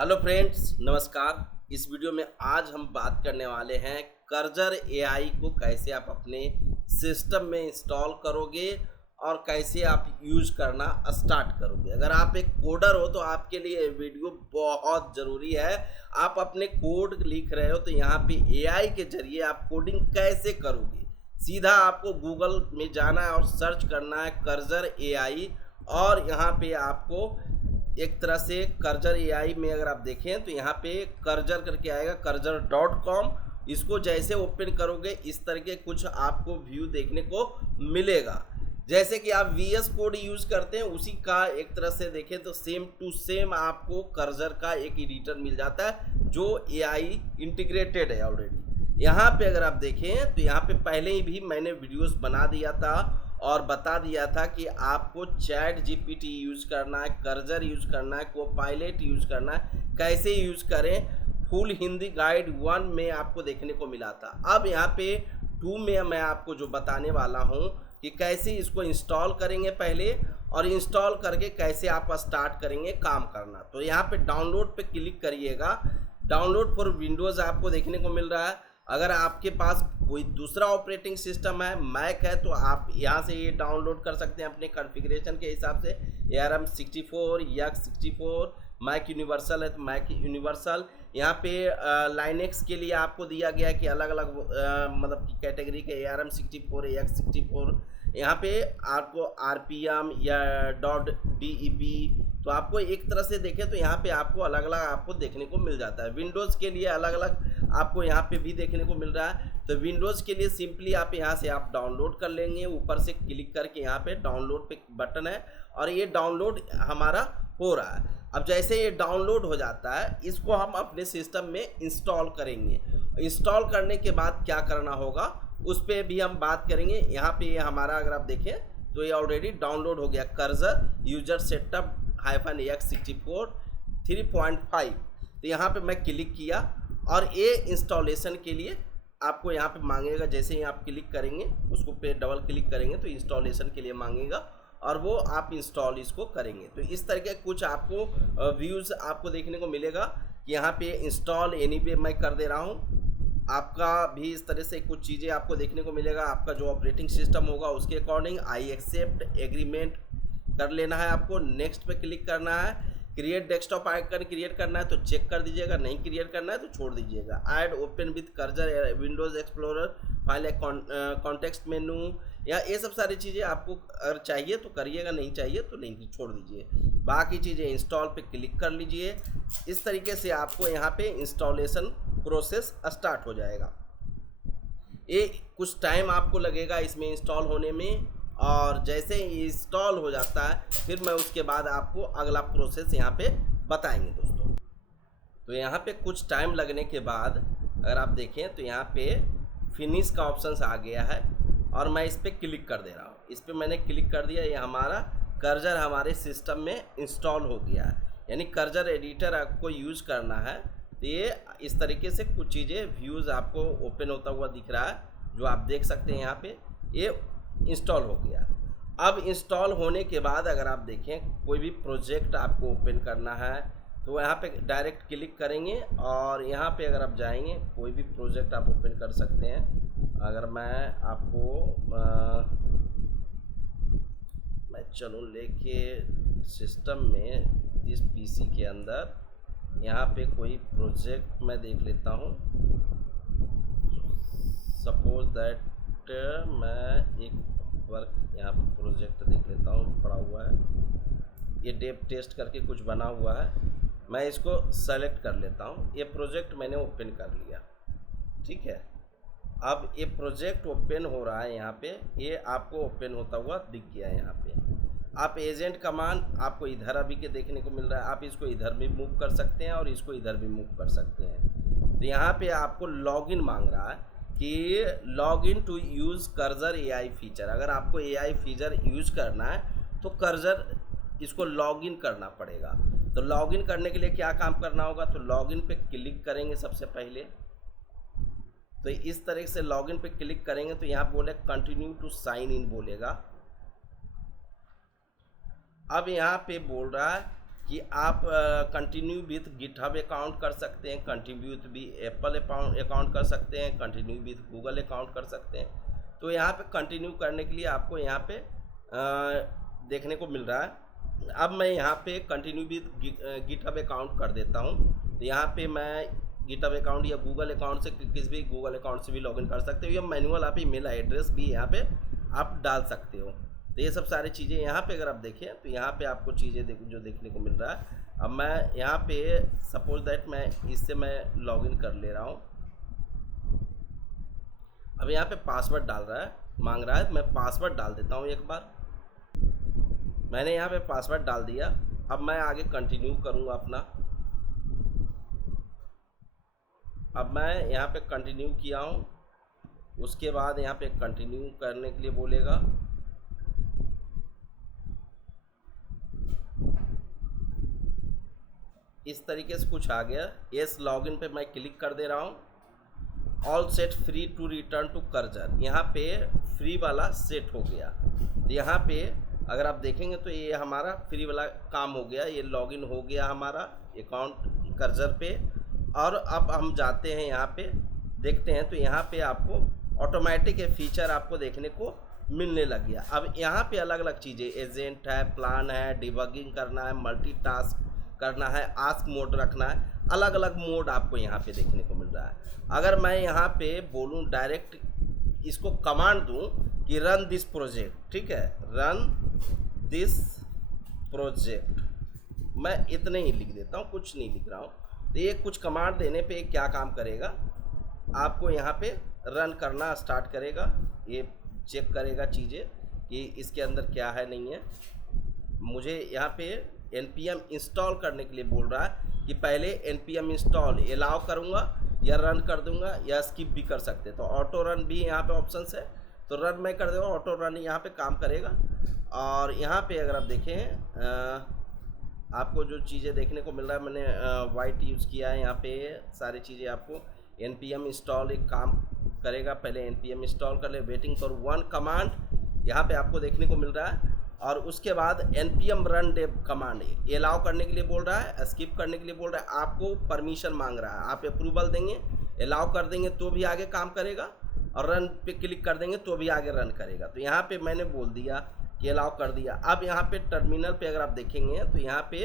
Hello friends, नमस्कार। इस video में आज हम बात करने वाले हैं कर्जर एआई को कैसे आप अपने सिस्टम में इंस्टॉल करोगे और कैसे आप यूज करना स्टार्ट करोगे। अगर आप एक कोडर हो तो आपके लिए ये वीडियो बहुत ज़रूरी है। आप अपने कोड लिख रहे हो तो यहाँ पे एआई के जरिए आप कोडिंग कैसे करोगे। सीधा आपको गूगल में जाना है और सर्च करना है कर्जर एआई, और यहाँ पे आपको एक तरह से कर्जर एआई में अगर आप देखें तो यहाँ पे कर्जर करके आएगा, कर्जर.com। इसको जैसे ओपन करोगे इस तरह के कुछ आपको व्यू देखने को मिलेगा। जैसे कि आप वीएस कोड यूज करते हैं उसी का एक तरह से देखें तो सेम टू सेम आपको कर्जर का एक एडिटर मिल जाता है जो एआई इंटीग्रेटेड है ऑलरेडी। यहाँ पे अगर आप देखें तो यहाँ पे पहले ही भी मैंने वीडियोस बना दिया था और बता दिया था कि आपको चैट जीपीटी यूज करना है, कर्जर यूज करना है, कोपायलट यूज करना है, कैसे यूज करें। फुल हिंदी गाइड 1 में आपको देखने को मिला था। अब यहाँ पे 2 में मैं आपको जो बताने वाला हूँ कि कैसे इसको इंस्टॉल करेंगे पहले, और इंस्टॉल करके कैसे आप स्टार्ट करेंगे काम करना। तो यहाँ पे डाउनलोड पे क्लिक करिएगा। डाउनलोड फॉर विंडोज़ आपको देखने को मिल रहा है। अगर आपके पास कोई दूसरा ऑपरेटिंग सिस्टम है, मैक है, तो आप यहाँ से ये डाउनलोड कर सकते हैं अपने कॉन्फ़िगरेशन के हिसाब से। ARM64 या 64, मैक यूनिवर्सल है तो मैक यूनिवर्सल। यहाँ पे लाइनेक्स के लिए आपको दिया गया है कि अलग अलग मतलब की कैटेगरी के ARM64 X64। यहाँ पे आपको RPM या .deb, तो आपको एक तरह से देखें तो यहाँ पे आपको अलग अलग आपको देखने को मिल जाता है। विंडोज़ के लिए अलग अलग आपको यहाँ पे भी देखने को मिल रहा है। तो विंडोज़ के लिए सिंपली आप यहाँ से आप डाउनलोड कर लेंगे, ऊपर से क्लिक करके यहाँ पे डाउनलोड पे बटन है और ये डाउनलोड हमारा हो रहा है। अब जैसे ये डाउनलोड हो जाता है इसको हम अपने सिस्टम में इंस्टॉल करेंगे। इंस्टॉल करने के बाद क्या करना होगा उस पर भी हम बात करेंगे। यहाँ पे ये हमारा अगर आप देखें तो ये ऑलरेडी डाउनलोड हो गया, कर्जर यूजर सेटअप -X64 3.5। तो यहाँ पे मैं क्लिक किया और ये इंस्टॉलेशन के लिए आपको यहाँ पे मांगेगा। जैसे ही आप क्लिक करेंगे उसको पे डबल क्लिक करेंगे तो इंस्टॉलेशन के लिए मांगेगा और वो आप इंस्टॉल इसको करेंगे। तो इस तरह के कुछ आपको व्यूज़ आपको देखने को मिलेगा कि यहाँ पे इंस्टॉल एनी पे मैं कर दे रहा हूँ। आपका भी इस तरह से कुछ चीज़ें आपको देखने को मिलेगा। आपका जो ऑपरेटिंग सिस्टम होगा उसके अकॉर्डिंग आई एक्सेप्ट एग्रीमेंट कर लेना है। आपको नेक्स्ट पे क्लिक करना है। क्रिएट डेस्कटॉप आइकन क्रिएट करना है तो चेक कर दीजिएगा, नहीं क्रिएट करना है तो छोड़ दीजिएगा। Add open with cursor Windows explorer file context menu, या ये सब सारी चीज़ें आपको अगर चाहिए तो करिएगा, नहीं चाहिए तो नहीं छोड़ दीजिए। बाकी चीज़ें इंस्टॉल पे क्लिक कर लीजिए। इस तरीके से आपको यहाँ पे इंस्टॉलेशन प्रोसेस स्टार्ट हो जाएगा। ये कुछ टाइम आपको लगेगा इसमें इंस्टॉल होने में, और जैसे ही इंस्टॉल हो जाता है फिर मैं उसके बाद आपको अगला प्रोसेस यहाँ पे बताएंगे दोस्तों। तो यहाँ पे कुछ टाइम लगने के बाद अगर आप देखें तो यहाँ पे फिनिश का ऑप्शन आ गया है और मैं इस पर क्लिक कर दे रहा हूँ। इस पर मैंने क्लिक कर दिया, ये हमारा कर्जर हमारे सिस्टम में इंस्टॉल हो गया है। यानी कर्जर एडिटर आपको यूज़ करना है तो ये इस तरीके से कुछ चीज़ें व्यूज़ आपको ओपन होता हुआ दिख रहा है, जो आप देख सकते हैं। यहाँ पे ये इंस्टॉल हो गया। अब इंस्टॉल होने के बाद अगर आप देखें कोई भी प्रोजेक्ट आपको ओपन करना है तो यहाँ पे डायरेक्ट क्लिक करेंगे और यहाँ पे अगर आप जाएंगे कोई भी प्रोजेक्ट आप ओपन कर सकते हैं। अगर मैं आपको मैं चलूँ लेके सिस्टम में इस पीसी के अंदर यहाँ पे कोई प्रोजेक्ट मैं देख लेता हूँ। सपोज दैट मैं एक वर्क यहाँ पर प्रोजेक्ट देख लेता हूँ, पड़ा हुआ है। ये डेप टेस्ट करके कुछ बना हुआ है, मैं इसको सेलेक्ट कर लेता हूँ। ये प्रोजेक्ट मैंने ओपन कर लिया, ठीक है। अब ये प्रोजेक्ट ओपन हो रहा है, यहाँ पे ये आपको ओपन होता हुआ दिख गया है। यहाँ पे आप एजेंट कमांड आपको इधर अभी के देखने को मिल रहा है। आप इसको इधर भी मूव कर सकते हैं और इसको इधर भी मूव कर सकते हैं। तो यहाँ पे आपको लॉगिन मांग रहा है कि log in to use Cursor AI feature. अगर आपको एआई फीचर यूज़ करना है तो कर्जर इसको लॉग इन करना पड़ेगा। तो लॉग इन करने के लिए क्या काम करना होगा, तो लॉग इन पे क्लिक करेंगे सबसे पहले। तो इस तरह से लॉग इन पे क्लिक करेंगे तो यहाँ बोले कंटिन्यू टू साइन इन बोलेगा। अब यहाँ पे बोल रहा है कि आप कंटिन्यू विथ गिटहब अकाउंट कर सकते हैं, कंटिन्यू विथ भी एप्पल अकाउंट कर सकते हैं, कंटिन्यू विथ गूगल अकाउंट कर सकते हैं। तो यहाँ पे कंटिन्यू करने के लिए आपको यहाँ पे देखने को मिल रहा है। अब मैं यहाँ पे कंटिन्यू विथ गिटहब अकाउंट कर देता हूँ। तो यहाँ पे मैं गिटहब अकाउंट या गूगल अकाउंट से किसी भी गूगल अकाउंट से भी लॉगिन कर सकते हो, या मैनुअल आप ईमेल एड्रेस भी यहाँ पे आप डाल सकते हो। तो ये सब सारी चीज़ें यहाँ पे अगर आप देखें तो यहाँ पे आपको चीज़ें जो देखने को मिल रहा है। अब मैं यहाँ पे सपोज दैट मैं इससे मैं लॉगिन कर ले रहा हूँ। अब यहाँ पे पासवर्ड डाल रहा है, मांग रहा है, मैं पासवर्ड डाल देता हूँ एक बार। मैंने यहाँ पे पासवर्ड डाल दिया। अब मैं आगे कंटिन्यू करूँगा अपना। अब मैं यहाँ पे कंटिन्यू किया हूँ, उसके बाद यहाँ पे कंटिन्यू करने के लिए बोलेगा। इस तरीके से कुछ आ गया। यस लॉगिन पे मैं क्लिक कर दे रहा हूँ। All set free to return to Cursor, यहाँ पे फ्री वाला सेट हो गया। तो यहाँ पे अगर आप देखेंगे तो ये हमारा फ्री वाला काम हो गया, ये लॉगिन हो गया हमारा अकाउंट कर्जर पे। और अब हम जाते हैं यहाँ पे देखते हैं, तो यहाँ पे आपको ऑटोमेटिक फीचर आपको देखने को मिलने लग गया। अब यहाँ पे अलग अलग चीज़ें, एजेंट है, प्लान है, डिबगिंग करना है, मल्टीटास्क करना है, आस्क मोड रखना है, अलग अलग मोड आपको यहाँ पे देखने को मिल रहा है। अगर मैं यहाँ पे बोलूँ डायरेक्ट इसको कमांड दूँ कि रन दिस प्रोजेक्ट, ठीक है, रन दिस प्रोजेक्ट, मैं इतने ही लिख देता हूँ, कुछ नहीं लिख रहा हूँ। तो ये कुछ कमांड देने पे क्या काम करेगा, आपको यहाँ पे रन करना स्टार्ट करेगा। ये चेक करेगा चीज़ें कि इसके अंदर क्या है नहीं है। मुझे यहाँ पे npm इंस्टॉल करने के लिए बोल रहा है कि पहले npm इंस्टॉल अलाउ करूँगा या रन कर दूँगा या स्किप भी कर सकते। तो ऑटो रन भी यहाँ पे ऑप्शंस है, तो रन मैं कर दूँगा, ऑटो रन यहाँ पे काम करेगा। और यहाँ पे अगर आप देखें आपको जो चीज़ें देखने को मिल रहा है, मैंने वाइट यूज़ किया है यहाँ पे, सारी चीज़ें आपको npm इंस्टॉल एक काम करेगा। पहले npm इंस्टॉल कर ले, वेटिंग फॉर वन कमांड यहाँ पे आपको देखने को मिल रहा है। और उसके बाद npm run dev command allow करने के लिए बोल रहा है, स्किप करने के लिए बोल रहा है, आपको परमिशन मांग रहा है। आप अप्रूवल देंगे, अलाउ कर देंगे तो भी आगे काम करेगा, और रन पे क्लिक कर देंगे तो भी आगे रन करेगा। तो यहाँ पे मैंने बोल दिया कि अलाउ कर दिया। अब यहाँ पे टर्मिनल पे अगर आप देखेंगे तो यहाँ पे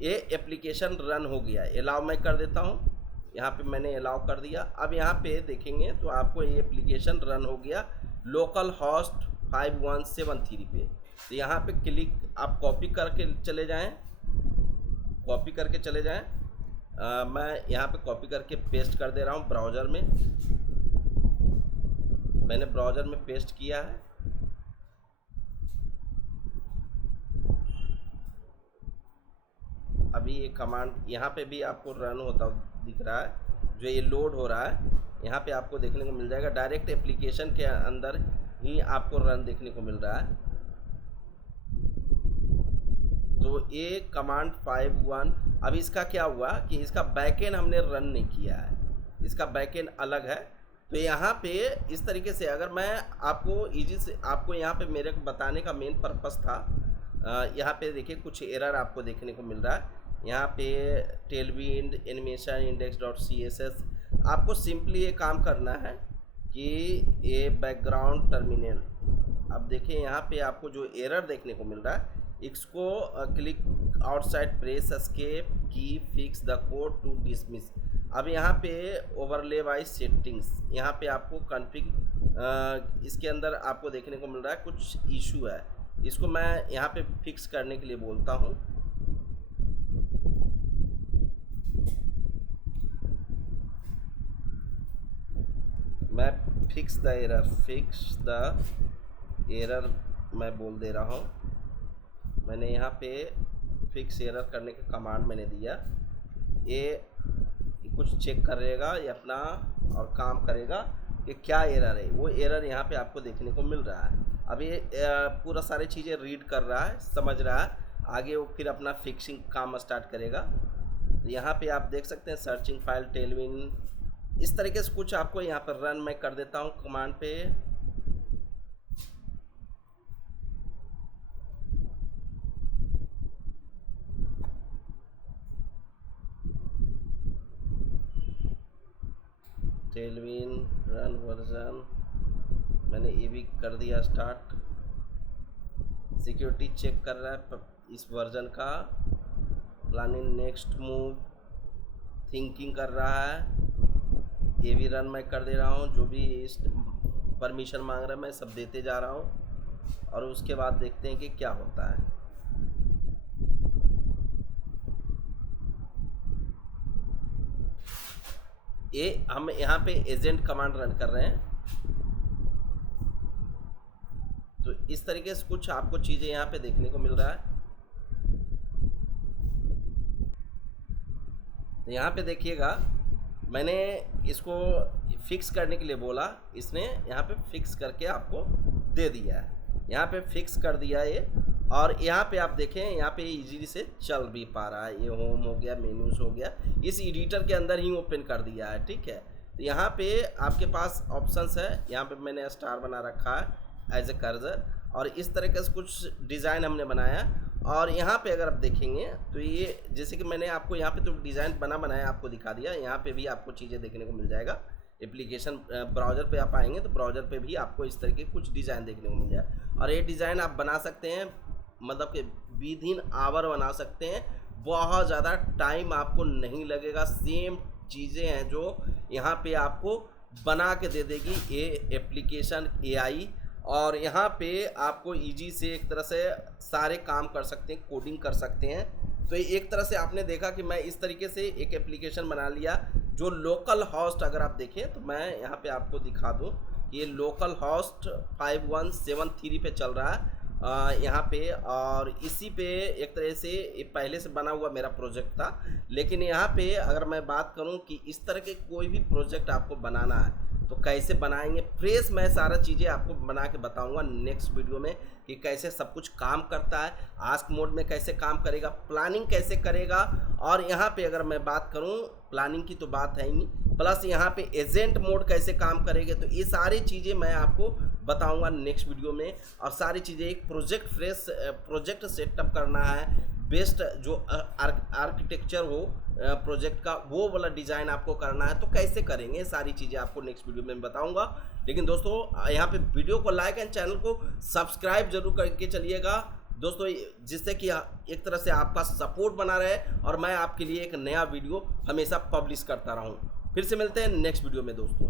ये एप्लीकेशन रन हो गया। अलाउ मैं कर देता हूँ, यहाँ पे मैंने अलाउ कर दिया। अब यहाँ पे देखेंगे तो आपको ये एप्लीकेशन रन हो गया लोकल होस्ट 5173 पे। तो यहाँ पे क्लिक आप कॉपी करके चले जाएं, कॉपी करके चले जाएं। मैं यहाँ पे कॉपी करके पेस्ट कर दे रहा हूँ ब्राउज़र में। मैंने ब्राउज़र में पेस्ट किया है। अभी ये कमांड यहाँ पे भी आपको रन होता दिख रहा है, जो ये लोड हो रहा है यहाँ पे आपको देखने को मिल जाएगा। डायरेक्ट एप्लीकेशन के अंदर ही आपको रन देखने को मिल रहा है। तो ये कमांड 51, अब इसका क्या हुआ कि इसका बैकएंड हमने रन नहीं किया है, इसका बैकएंड अलग है। तो यहाँ पे इस तरीके से अगर मैं आपको इजी से आपको यहाँ पे मेरे को बताने का मेन पर्पस था। यहाँ पे देखिए कुछ एरर आपको देखने को मिल रहा है। यहाँ पे टेलविंड एनिमेशन index.css, आपको सिंपली ये काम करना है कि ये बैकग्राउंड टर्मिनल, अब देखिए यहाँ पे आपको जो एरर देखने को मिल रहा है, इसको click outside press escape key fix the code to dismiss. अब यहाँ पे ओवरले वाइज सेटिंग्स, यहाँ पे आपको कॉन्फ़िग इसके अंदर आपको देखने को मिल रहा है कुछ इशू है, इसको मैं यहाँ पे फिक्स करने के लिए बोलता हूँ। मैं फिक्स द एरर मैं बोल दे रहा हूँ। मैंने यहाँ पे फिक्स एरर करने का कमांड मैंने दिया। ये कुछ चेक करेगा ये अपना और काम करेगा कि क्या एरर है। वो एरर यहाँ पे आपको देखने को मिल रहा है। अब ये पूरा सारी चीज़ें रीड कर रहा है, समझ रहा है, आगे वो फिर अपना फिक्सिंग काम स्टार्ट करेगा। तो यहाँ पे आप देख सकते हैं सर्चिंग फाइल टेलविंड, इस तरीके से कुछ आपको यहाँ पर रन मैं कर देता हूँ कमांड पे। टेलविन रन वर्जन मैंने ये भी कर दिया स्टार्ट। सिक्योरिटी चेक कर रहा है इस वर्जन का। प्लानिंग नेक्स्ट मूव थिंकिंग कर रहा है। ये भी रन मैं कर दे रहा हूँ। जो भी इस परमिशन मांग रहा है मैं सब देते जा रहा हूँ और उसके बाद देखते हैं कि क्या होता है। ये हम यहाँ पे एजेंट कमांड रन कर रहे हैं। तो इस तरीके से कुछ आपको चीज़ें यहाँ पे देखने को मिल रहा है। तो यहाँ पे देखिएगा मैंने इसको फिक्स करने के लिए बोला, इसने यहाँ पे फिक्स करके आपको दे दिया है। यहाँ पे फिक्स कर दिया ये। और यहाँ पे आप देखें यहाँ पे इजीली से चल भी पा रहा है। ये होम हो गया, मेन्यूज हो गया, इस एडिटर के अंदर ही ओपन कर दिया है। ठीक है, तो यहाँ पे आपके पास ऑप्शंस है। यहाँ पे मैंने स्टार बना रखा है एज ए कर्सर और इस तरीके से कुछ डिज़ाइन हमने बनाया। और यहाँ पे अगर आप देखेंगे तो ये जैसे कि मैंने आपको यहाँ पे तो डिज़ाइन बनाया आपको दिखा दिया। यहाँ पे भी आपको चीज़ें देखने को मिल जाएगा। एप्लीकेशन ब्राउज़र पे आप आएंगे तो ब्राउज़र पे भी आपको इस तरीके कुछ डिज़ाइन देखने को मिल जाए। और ये डिज़ाइन आप बना सकते हैं, मतलब कि विद इन आवर बना सकते हैं। बहुत ज़्यादा टाइम आपको नहीं लगेगा। सेम चीज़ें हैं जो यहाँ पे आपको बना के दे देगी ये एप्लीकेशन AI। और यहाँ पे आपको इजी से एक तरह से सारे काम कर सकते हैं, कोडिंग कर सकते हैं। तो एक तरह से आपने देखा कि मैं इस तरीके से एक एप्लीकेशन बना लिया जो लोकल होस्ट, अगर आप देखें तो मैं यहाँ पे आपको दिखा दूँ कि ये लोकल होस्ट 5173 पे चल रहा है यहाँ पे। और इसी पे एक तरह से ये पहले से बना हुआ मेरा प्रोजेक्ट था। लेकिन यहाँ पे अगर मैं बात करूँ कि इस तरह के कोई भी प्रोजेक्ट आपको बनाना है तो कैसे बनाएंगे फ्रेश, मैं सारा चीज़ें आपको बना के बताऊंगा नेक्स्ट वीडियो में कि कैसे सब कुछ काम करता है, आस्क मोड में कैसे काम करेगा, प्लानिंग कैसे करेगा। और यहाँ पे अगर मैं बात करूँ प्लानिंग की तो बात है ही, प्लस यहाँ पे एजेंट मोड कैसे काम करेंगे। तो ये सारी चीज़ें मैं आपको बताऊंगा नेक्स्ट वीडियो में। और सारी चीज़ें एक फ्रेश प्रोजेक्ट सेटअप करना है, बेस्ट जो आर्किटेक्चर हो प्रोजेक्ट का वो वाला डिज़ाइन आपको करना है तो कैसे करेंगे, सारी चीज़ें आपको नेक्स्ट वीडियो में बताऊंगा। लेकिन दोस्तों यहाँ पे वीडियो को लाइक एंड चैनल को सब्सक्राइब जरूर करके चलिएगा दोस्तों, जिससे कि एक तरह से आपका सपोर्ट बना रहे और मैं आपके लिए एक नया वीडियो हमेशा पब्लिश करता रहूँ। फिर से मिलते हैं नेक्स्ट वीडियो में दोस्तों।